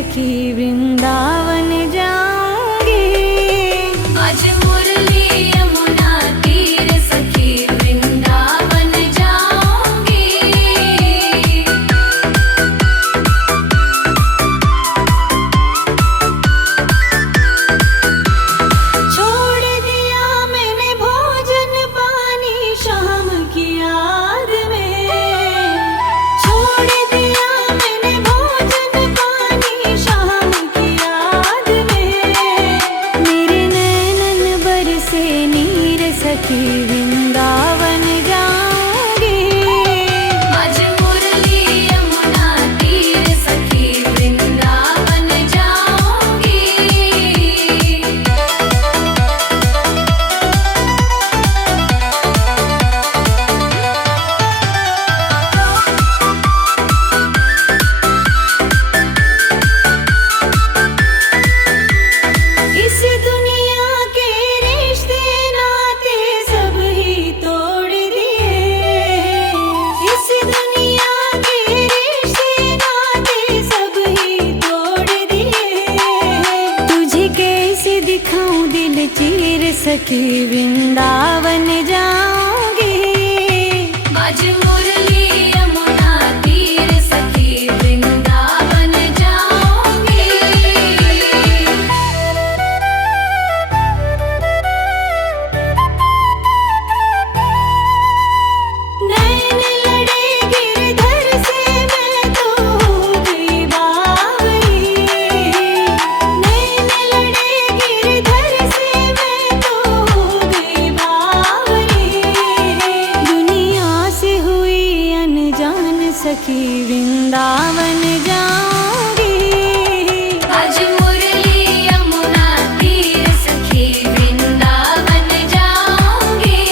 सखी वृंदावन जाऊंगी। आज मुरली यमुना तीर सखी वृंदावन जाऊंगी। छोड़ दिया मैंने भोजन पानी शाम की याद में। छोड़ दिया मैंने भोजन पानी शाम की याद में। मेरे नैनन बरसे नीर सखी वृंदावन जाऊंगी। आज मुरली यमुना तीर सखी वृंदावन जाऊंगी। इस दुनिया के रिश्ते नाते सब ही तोड़ दिए। इस दुनिया के रिश्ते नाते सब ही तोड़ दिए। तुझे कैसे दिखाऊं दिल चीर सखी वृंदावन जाऊंगी। आज मुरली यमुना तीर सखी वृंदावन जाऊंगी। नैन लड़े गिरधर से मैं तो हो गई बावली। नैन लड़े गिरधर से मैं तो हो गई बावली। दुनिया से हुई अनजान सखी वृंदावन जाऊंगी। आज मुरली यमुना तीर सखी वृंदावन जाऊंगी।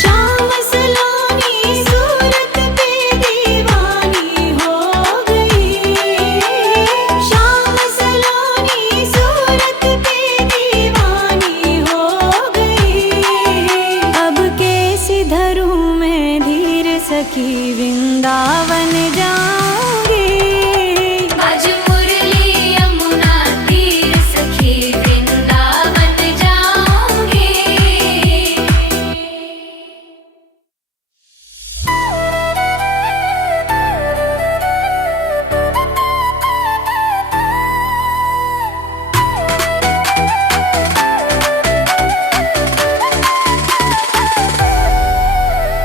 शाम सलोनी सूरत पे दीवानी हो गई। शाम सलोनी सूरत पे दीवानी हो गई। अब कैसे धरूं मैं धीर सखी वृंदावन जाऊंगी। आज मुरली यमुना तीर सखी वृंदावन जाऊंगी।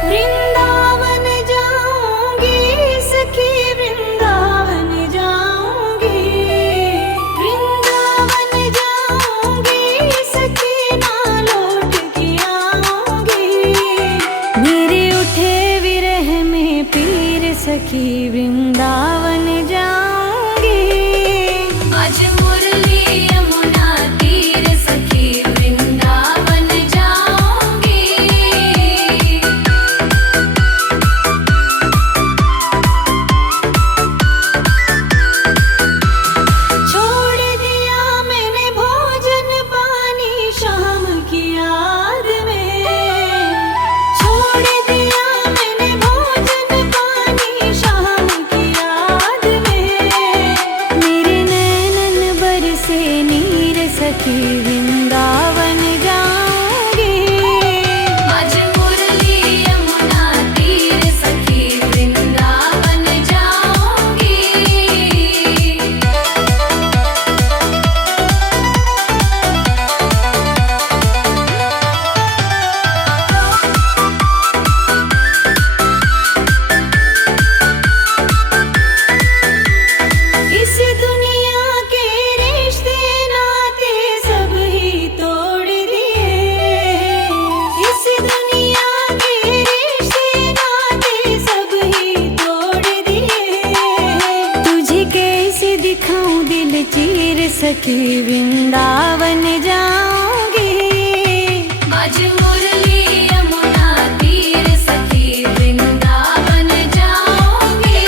वृंदावन जाऊंगी सखी वृंदावन जाऊंगी। वृंदावन जाऊंगी सखी ना लौट के आऊंगी। मेरे उठे विरह में पीर सखी वृंदावन जाऊंगी। आज मुरली यमुना तीर सखी वृंदावन जाऊंगी। छोड़ दिया मैंने भोजन पानी शाम की याद में। छोड़ दिया मैंने भोजन पानी शाम की याद में। मेरे नैनन बरसे नीर सखी वृंदावन जाऊंगी। आज मुरली यमुना तीर सखी वृंदावन जाऊंगी। इस दुनिया के रिश्ते नाते सब ही तोड़ दिए। इस दुनिया के रिश्ते नाते सब ही तोड़ दिए। तुझे कैसे दिखाऊं दिल चीर सखी वृंदावन जाऊंगी। आज मुरली यमुना तीर सखी वृंदावन जाऊंगी।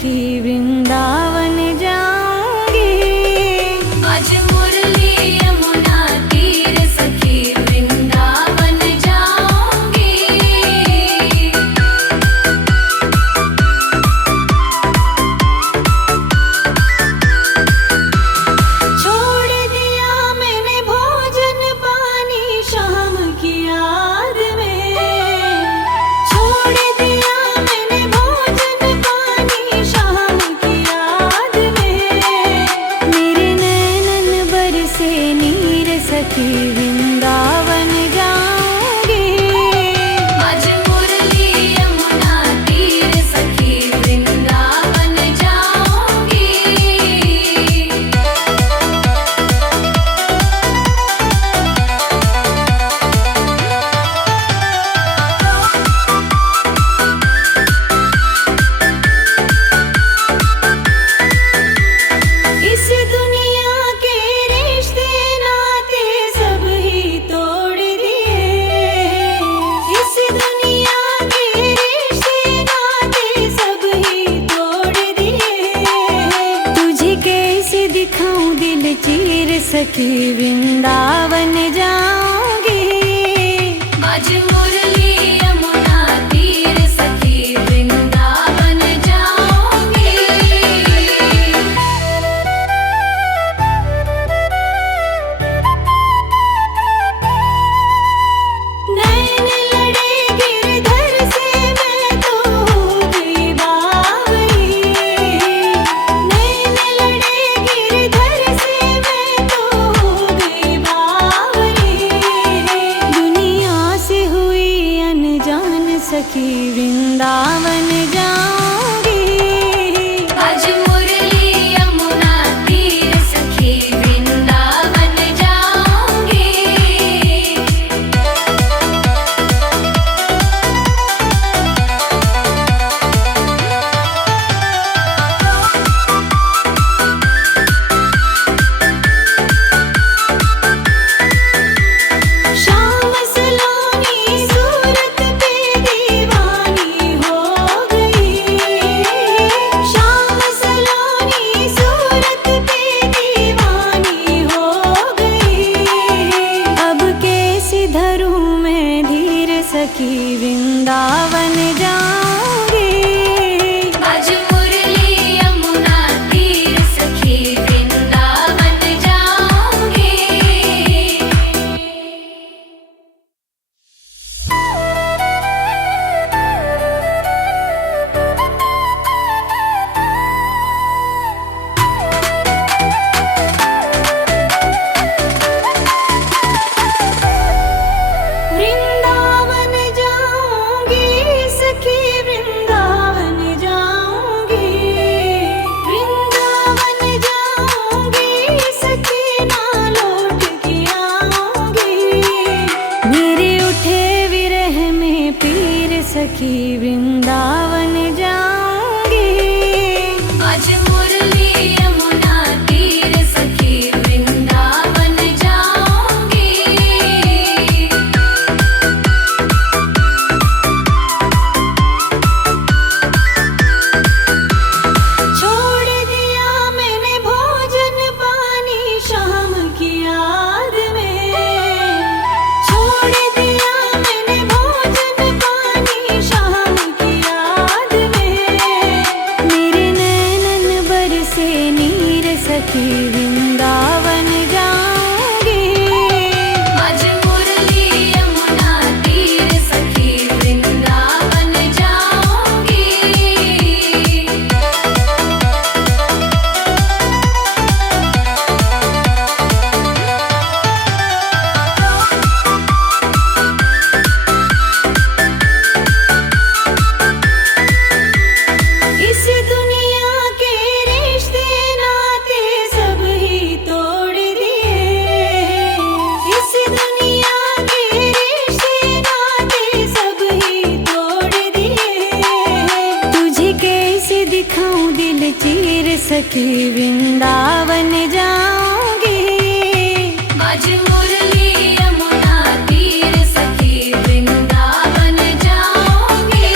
सखी वृंदावन जाऊंगी। आज मुरली यमुना तीर सखी वृंदावन जाऊंगी। छोड़ दिया मैंने भोजन पानी शाम की याद में। छोड़ दिया मैंने भोजन पानी शाम की याद में। मेरे नैनन बरसे नीर सखी वृंदावन जाऊंगी। आज मुरली यमुना तीर सखी वृंदावन जाऊंगी। इस दुनिया के रिश्ते नाते सब ही तोड़ दिए। इस दुनिया के रिश्ते नाते सब ही तोड़ दिए। तुझे कैसे दिखाऊं दिल चीर सखी वृंदावन जाऊंगी। आज मुरली यमुना तीर सखी वृंदावन जाऊंगी। नैन लड़े गिरधर से मैं तो हो गई बावरी। नैन लड़े गिरधर से मैं तो हो गई बावरी। दुनिया से हुई अनजान सखी वृंदावन जाऊंगी। आज मुरली यमुना तीर सखी वृंदावन जाऊंगी। शाम सलोनी सूरत पे दीवानी हो गई। शाम सलोनी सूरत पे दीवानी हो गई। अब कैसे धरूं मैं धीर सखी वृंदावन जाऊंगी। आज मुरली यमुना तीर सखी वृंदावन जाऊंगी। वृंदावन जाऊंगी सखी वृंदावन जाऊंगी। वृंदावन जाऊंगी सखी ना लौट के आऊंगी। मेरे उठे विरह में पीर सखी वृंदावन जाऊंगी। आज मुरली यमुना तीर सखी वृंदावन जाऊंगी। छोड़ दिया मैंने भोजन पानी शाम की याद में। छोड़ दिया मैंने भोजन पानी शाम की याद में। मेरे नैनन बरसे नीर सखी वृंदावन जाऊंगी। आज मुरली यमुना तीर सखी वृंदावन जाऊंगी। इस दुनिया के रिश्ते नाते सब ही तोड़ दिए। इस दुनिया के रिश्ते नाते सब ही तोड़ दिए। तुझे कैसे दिखाऊं दिल चीर सखी वृंदावन जाऊंगी। आज मुरली यमुना तीर सखी वृंदावन जाऊंगी।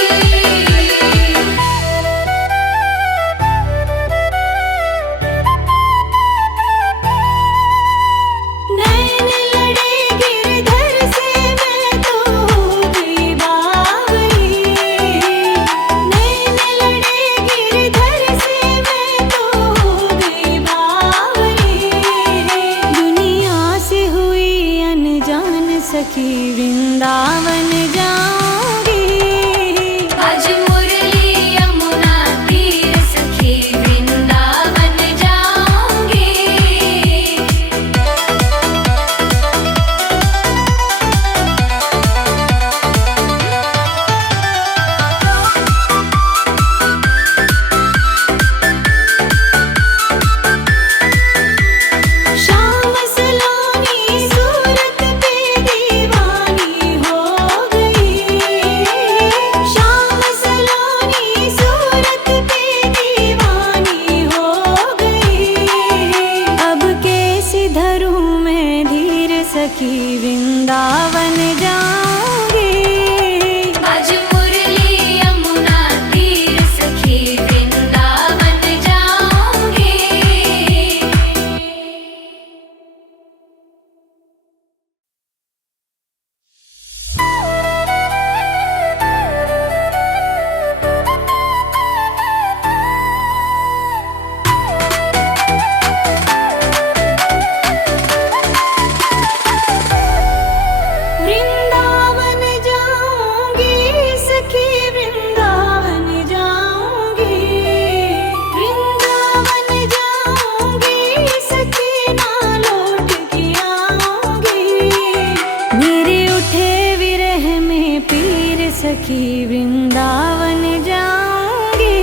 वृंदावन जाऊंगी।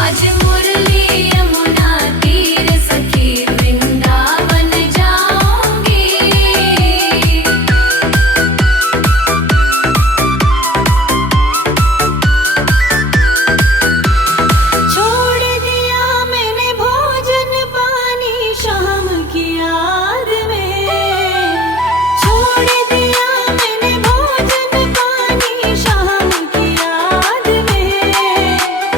आज मुरली यमुना तीर सखी वृंदावन जाऊंगी। छोड़ दिया मैंने भोजन पानी शाम की याद में। छोड़ दिया मैंने भोजन पानी शाम की याद में।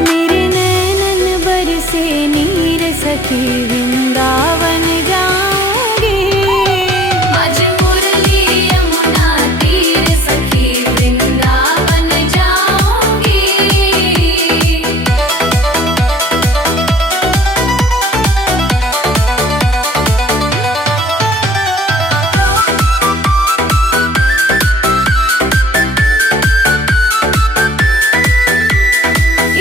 मेरे नैनन बरसे नीर सखी वृंदावन जाऊंगी। आज मुरली यमुना तीर सखी वृंदावन जाऊंगी।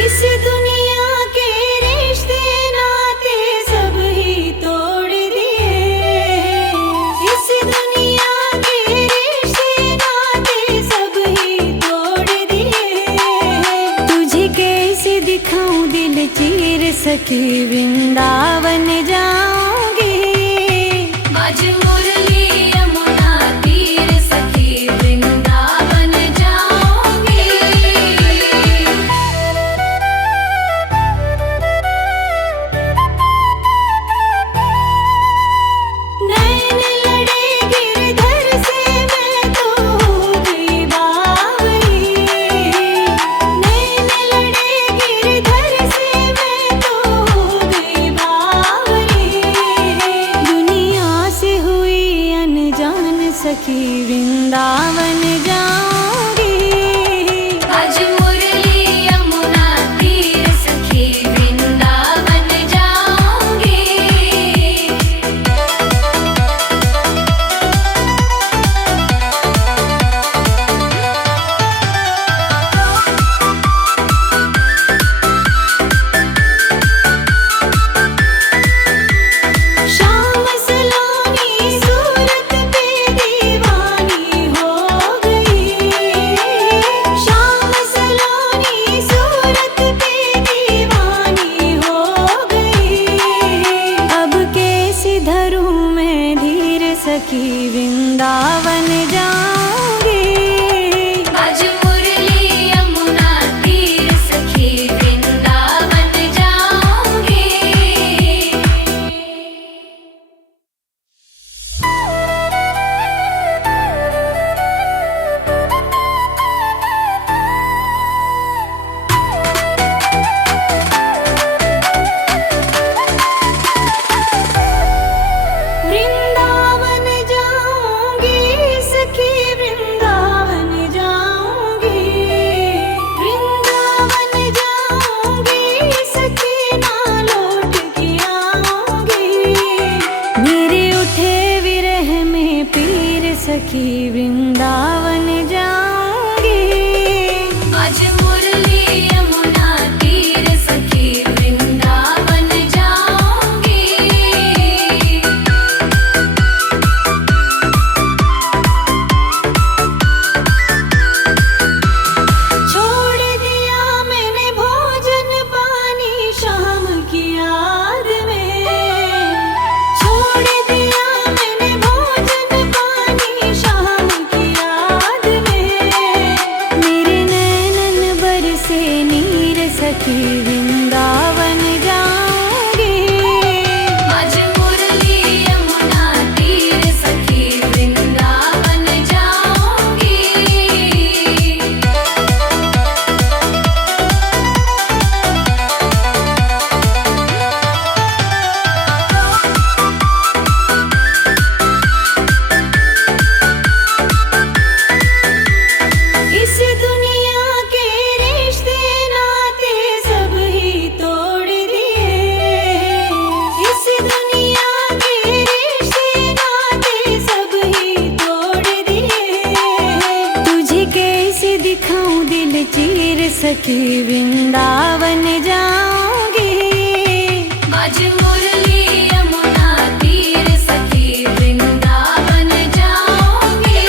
इस दुनिया के रिश्ते नाते सब ही तोड़ दिए। इस दुनिया के रिश्ते नाते सब ही तोड़ दिए। तुझे कैसे दिखाऊं दिल चीर सखी वृंदावन जाऊंगी। आज मुरली यमुना तीर सखी वृंदावन जाऊंगी। नैन लड़े गिरधर से मैं तो हो गई बावली। नैन लड़े गिरधर से मैं तो हो गई बावली। दुनिया से हुई अनजान सखी वृंदावन जाऊंगी। आज मुरली यमुना तीर सखी वृंदावन जाऊंगी। शाम सलोनी सूरत पे दीवानी हो गई। शाम सलोनी सूरत पे दीवानी हो गई। अब कैसे धरूं मैं धीर सखी वृंदावन जाऊंगी। आज मुरली यमुना तीर सखी वृंदावन जाऊंगी। वृंदावन जाऊंगी सखी वृंदावन जाऊंगी। वृंदावन जाऊंगी सखी ना लौट के आऊंगी। मेरे उठे विरह में पीर सखी वृंदावन जाऊंगी। आज मुरली यमुना तीर सखी वृंदावन जाऊंगी। छोड़ दिया मैंने भोजन पानी शाम की याद में। छोड़ दिया मैंने भोजन पानी शाम की याद में। मेरे नैनन बरसे नीर सखी वृंदावन जाऊंगी। आज मुरली यमुना तीर सखी वृंदावन जाऊंगी। इस दुनिया के रिश्ते नाते सब ही तोड़ दिए। इस दुनिया के रिश्ते नाते सब ही तोड़ दिए। तुझे कैसे दिखाऊं दिल चीर सखी वृंदावन जाऊंगी। आज मुरली यमुना तीर सखी वृंदावन जाऊंगी।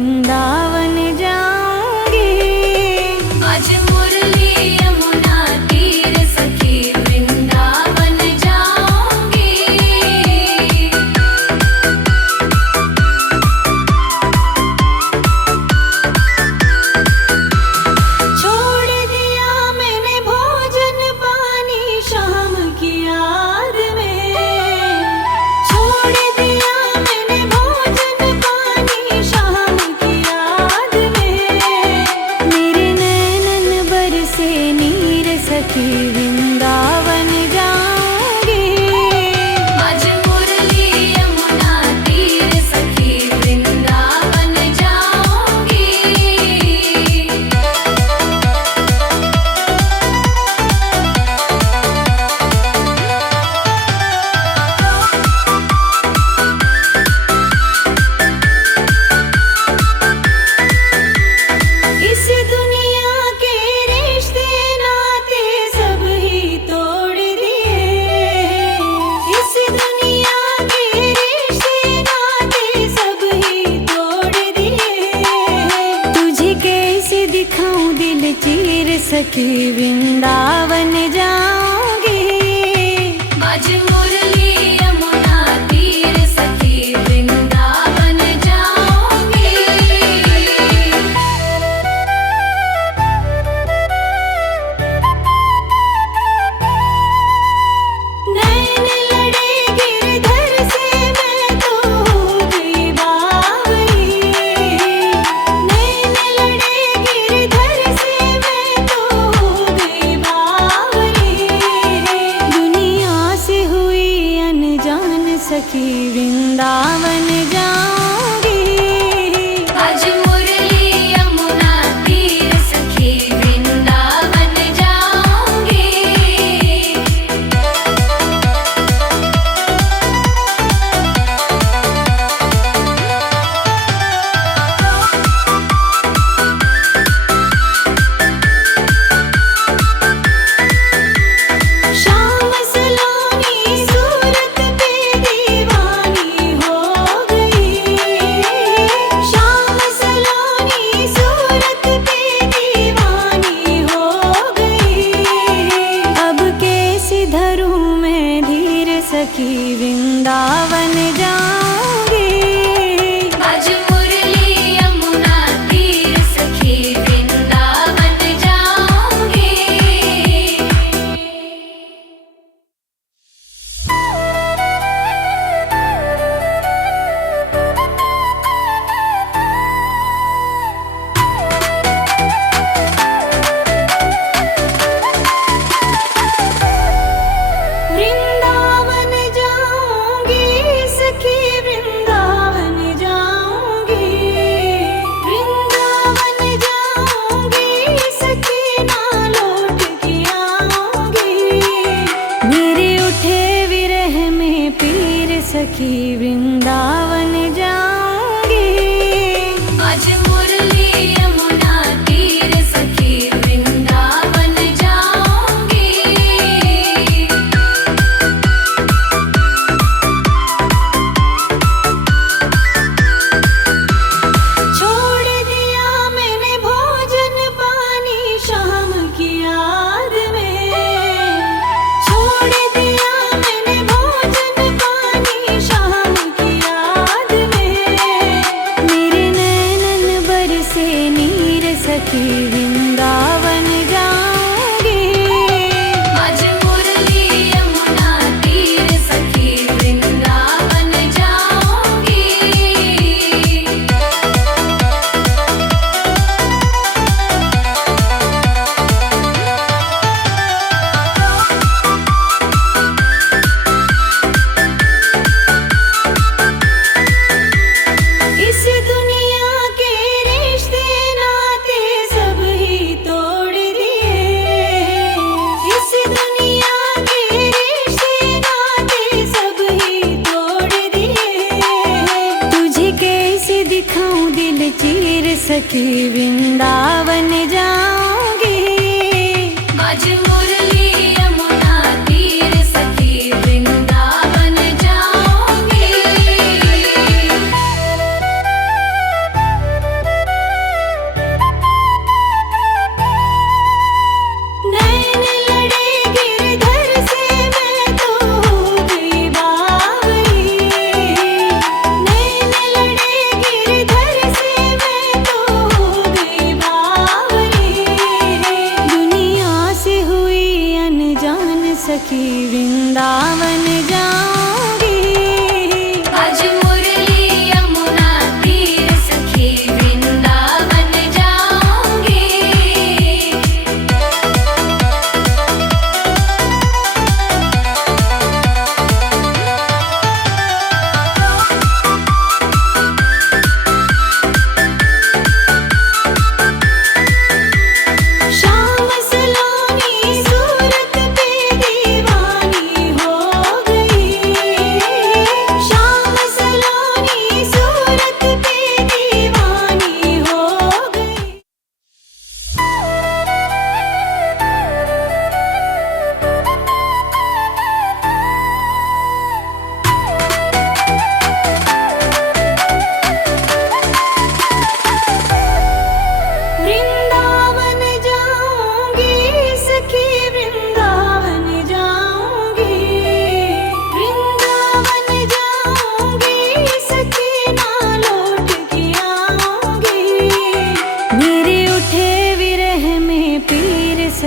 वृंदावन जाऊंगी। आज मुरली यमुना तीर सखी वृंदावन जाऊंगी। छोड़ दिया मैंने भोजन पानी शाम की याद में। छोड़ दिया मैंने भोजन पानी शाम की याद में। मेरे नैनन बरसे नीर सखी वृंदावन जाऊंगी। आज मुरली यमुना तीर सखी वृंदावन जाऊंगी। इस दुनिया के रिश्ते नाते सब ही तोड़ दिए। इस दुनिया के रिश्ते नाते सब ही तोड़ दिए। तुझे कैसे दिखाऊं दिल चीर सखी वृंदावन जाऊंगी। आज मुरली यमुना तीर सखी वृंदावन जाऊंगी। नैन लड़े गिरधर से मैं तो हो गई बावली। नैन लड़े गिरधर से मैं तो हो गई बावली। दुनिया से हुई अनजान सखी वृंदावन जाऊंगी। आज मुरली यमुना तीर सखी वृंदावन जाऊंगी। शाम सलोनी सूरत पे दीवानी हो गई। शाम सलोनी सूरत पे दीवानी हो गई। अब कैसे धरूं मैं धीर सखी वृंदावन जाऊंगी। आज मुरली यमुना तीर सखी वृंदावन जाऊंगी। वृंदावन जाऊंगी सखी वृंदावन जाऊंगी। वृंदावन जाऊंगी सखी ना लौट के आऊंगी। मेरे उठे विरह में पीर सखी वृंदावन जाऊंगी। आज मुरली यमुना तीर सखी वृंदावन जाऊंगी। छोड़ दिया मैंने भोजन पानी शाम की याद में। छोड़ दिया मैंने भोजन पानी शाम की याद में। मेरे नैनन बरसे नीर सखी वृंदावन जाऊंगी। आज मुरली यमुना तीर सखी वृंदावन जाऊंगी। इस दुनिया के रिश्ते नाते सब ही तोड़ दिए। इस दुनिया के रिश्ते नाते सब ही तोड़ दिए। तुझे कैसे दिखाऊं दिल चीर सखी वृंदावन जाऊंगी। आज मुरली यमुना तीर सखी वृंदावन जाऊंगी।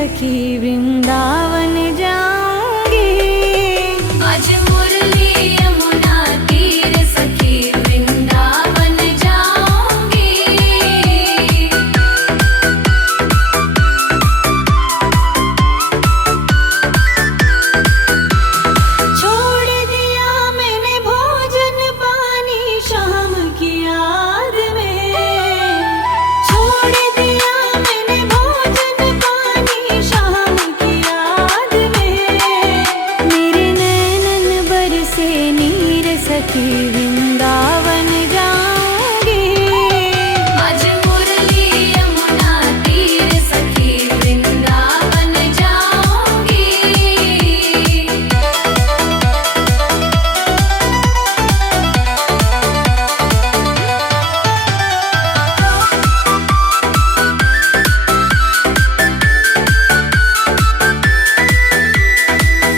सखी वृंदावन जाऊंगी। आज मुरली यमुना तीर सखी वृंदावन जाऊंगी। छोड़ दिया मैंने भोजन पानी शाम की याद में। छोड़ दिया मैंने भोजन पानी शाम की याद में। मेरे नैनन बरसे नीर सखी वृंदावन जाऊंगी। आज मुरली यमुना तीर सखी वृंदावन जाऊंगी।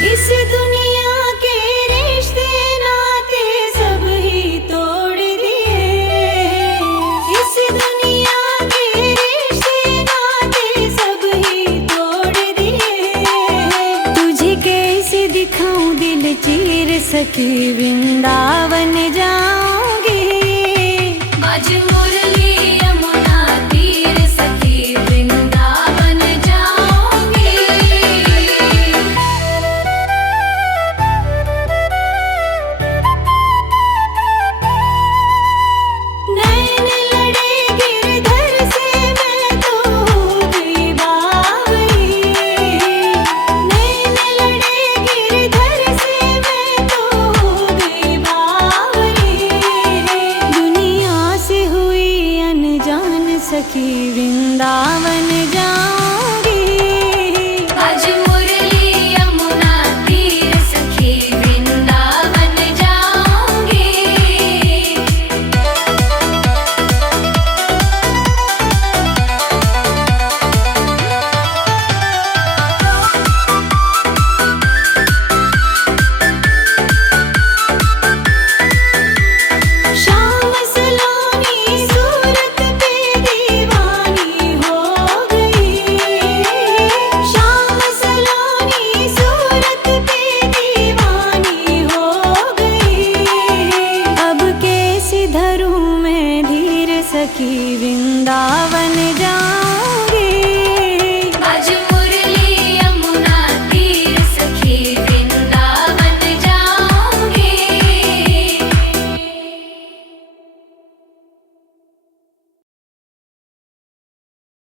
इस दुनिया के रिश्ते नाते सब ही तोड़ दिए। इस दुनिया के रिश्ते नाते सब ही तोड़ दिए। तुझे कैसे दिखाऊं दिल चीर सखी वृंदावन जाऊंगी। आज मुरली यमुना तीर सखी वृंदावन जाऊंगी। नैन लड़े गिरधर से मैं तो हो गई बावरी। नैन लड़े गिरधर से मैं तो हो गई बावरी। दुनिया से हुई अनजान सखी वृंदावन जाऊंगी। आज मुरली यमुना तीर सखी वृंदावन जाऊंगी। शाम सलोनी सूरत पे दीवानी हो गई। शाम सलोनी सूरत पे दीवानी हो गई। अब कैसे धरूं मैं धीर सखी वृंदावन